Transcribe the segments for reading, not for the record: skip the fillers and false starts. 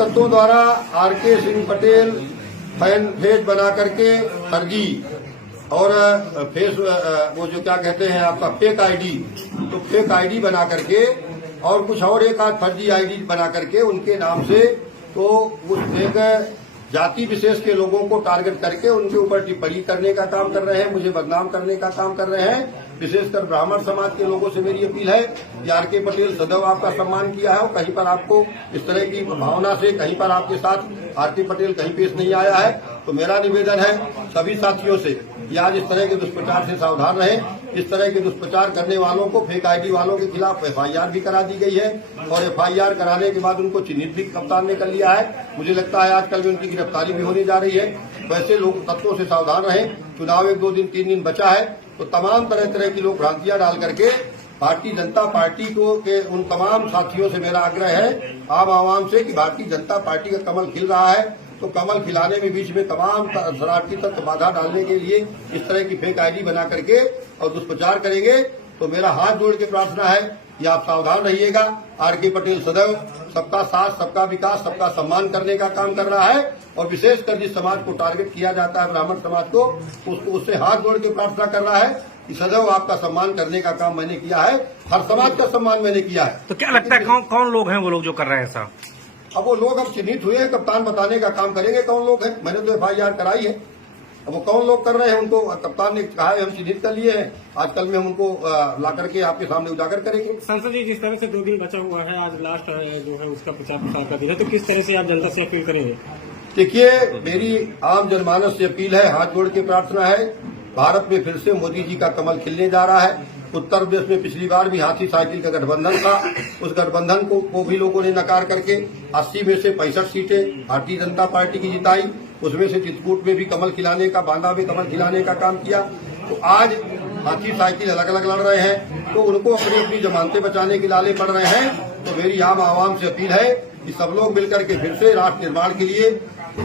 तत्वों द्वारा RK Singh Patel fan page बना करके फर्जी और फेस वो जो क्या कहते हैं आपका फेक आईडी, तो फेक आईडी बना करके और कुछ और एक आध फर्जी आईडी बना करके उनके नाम से तो उस एक जाति विशेष के लोगों को टारगेट करके उनके ऊपर टिप्पणी करने का काम कर रहे हैं, मुझे बदनाम करने का काम कर रहे हैं। विशेषकर ब्राह्मण समाज के लोगों से मेरी अपील है कि आरके पटेल सदैव आपका सम्मान किया है और कहीं पर आपको इस तरह की भावना से कहीं पर आपके साथ आरके पटेल कहीं पेश नहीं आया है, तो मेरा निवेदन है सभी साथियों से कि आज इस तरह के दुष्प्रचार से सावधान रहें। इस तरह के दुष्प्रचार करने वालों को, फेक आईडी वालों के खिलाफ एफआईआर भी करा दी गई है और एफआईआर कराने के बाद उनको चिन्हित भी कप्तान ने कर लिया है। मुझे लगता है आजकल में उनकी गिरफ्तारी भी होने जा रही है। वैसे लोग तत्वों से सावधान रहें। चुनाव 1-2 दिन 3 दिन बचा है, तो तमाम तरह तरह की लोग भ्रांतियां डाल करके भारतीय जनता पार्टी को के उन तमाम साथियों से मेरा आग्रह है, आम आवाम से, कि भारतीय जनता पार्टी का कमल खिल रहा है, तो कमल खिलाने में बीच में तमाम शरारती तत्व बाधा डालने के लिए इस तरह की फेक आईडी बना करके और दुष्प्रचार करेंगे। तो मेरा हाथ जोड़ के प्रार्थना है कि आप सावधान रहिएगा। आरके पटेल सदैव सबका साथ, सबका विकास, सबका सम्मान करने का काम कर रहा है और विशेषकर जिस समाज को टारगेट किया जाता है, ब्राह्मण समाज को, उसको उससे हाथ जोड़ के प्रार्थना कर रहा है कि सदैव आपका सम्मान करने का काम मैंने किया है, हर समाज का सम्मान मैंने किया है। तो क्या लगता है कौन लोग हैं वो लोग जो कर रहे हैं ऐसा? अब वो लोग अब चिन्हित हुए हैं, कप्तान बताने का काम करेंगे कौन लोग हैं। मैंने तो एफआईआर कराई है, अब वो कौन लोग कर रहे हैं उनको कप्तान ने कहा है हम चिन्हित कर लिए हैं। आजकल में हम उनको ला करके आपके सामने उजागर करेंगे। संसद जी, जिस तरह से 2 दिन बचा हुआ है, आज लास्ट जो है उसका प्रचार प्रसार कर दिया है, तो किस तरह से आप जनता से अपील करेंगे? देखिए, मेरी आम जनमानस से अपील है, हाथ जोड़ के प्रार्थना है, भारत में फिर से मोदी जी का कमल खिलने जा रहा है। उत्तर प्रदेश में पिछली बार भी हाथी साइकिल का गठबंधन था, उस गठबंधन को भी लोगों ने नकार करके 80 में से 65 सीटें भारतीय जनता पार्टी की जिताई। उसमें से चित्रकूट में भी कमल खिलाने का, बांदा में कमल खिलाने का काम किया। तो आज हाथी साइकिल अलग अलग लड़ रहे हैं, तो उनको अपनी अपनी जमानतें बचाने के लाले पड़ रहे हैं। तो मेरी आम आवाम से अपील है कि सब लोग मिलकर के फिर से राष्ट्र निर्माण के लिए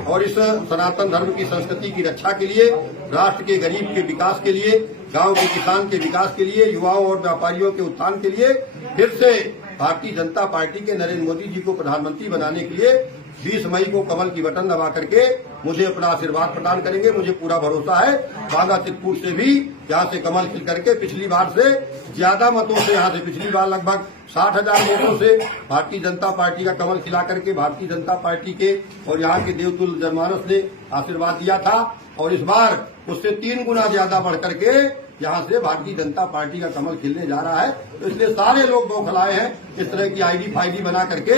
और इस सनातन धर्म की संस्कृति की रक्षा के लिए, राष्ट्र के गरीब के विकास के लिए, गांव के किसान के विकास के लिए, युवाओं और व्यापारियों के उत्थान के लिए फिर से भारतीय जनता पार्टी के नरेंद्र मोदी जी को प्रधानमंत्री बनाने के लिए 20 मई को कमल की बटन दबा करके मुझे अपना आशीर्वाद प्रदान करेंगे। मुझे पूरा भरोसा है, बांदा चित्रकूट से भी यहाँ से कमल खिल करके पिछली बार से ज्यादा मतों से, यहाँ से पिछली बार लगभग 60,000 वोटों से भारतीय जनता पार्टी का कमल खिला करके भारतीय जनता पार्टी के और यहाँ के देवतुल्य जनमानस ने आशीर्वाद दिया था और इस बार उससे 3 गुना ज्यादा बढ़ करके यहाँ से भारतीय जनता पार्टी का कमल खिलने जा रहा है। तो इसलिए सारे लोग बौखलाए हैं इस तरह की आईडी फाईडी बना करके।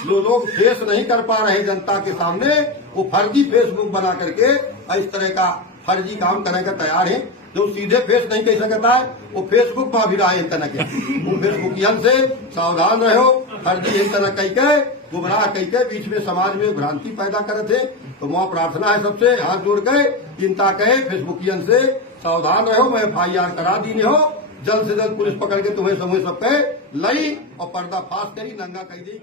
जो लोग फेस नहीं कर पा रहे जनता के सामने, वो फर्जी फेसबुक बना करके इस तरह का फर्जी काम करने का तैयार है। जो सीधे फेस नहीं कह सकता है, वो फेसबुक पर भी रहा है तरह के। वो फेसबुकियन से सावधान रहो, फर्जी एक तरह कह के, गुमराह कह के बीच में समाज में भ्रांति पैदा करे थे। तो वहाँ प्रार्थना है सबसे हाथ जोड़ के, चिंता कहे फेसबुकियन से सावधान रहो। मैं एफआईआर करा दी हो, जल्द से जल्द पुलिस पकड़ के तुम्हें समझ सकते लई और पर्दाफाश करी, नंगा कह दी।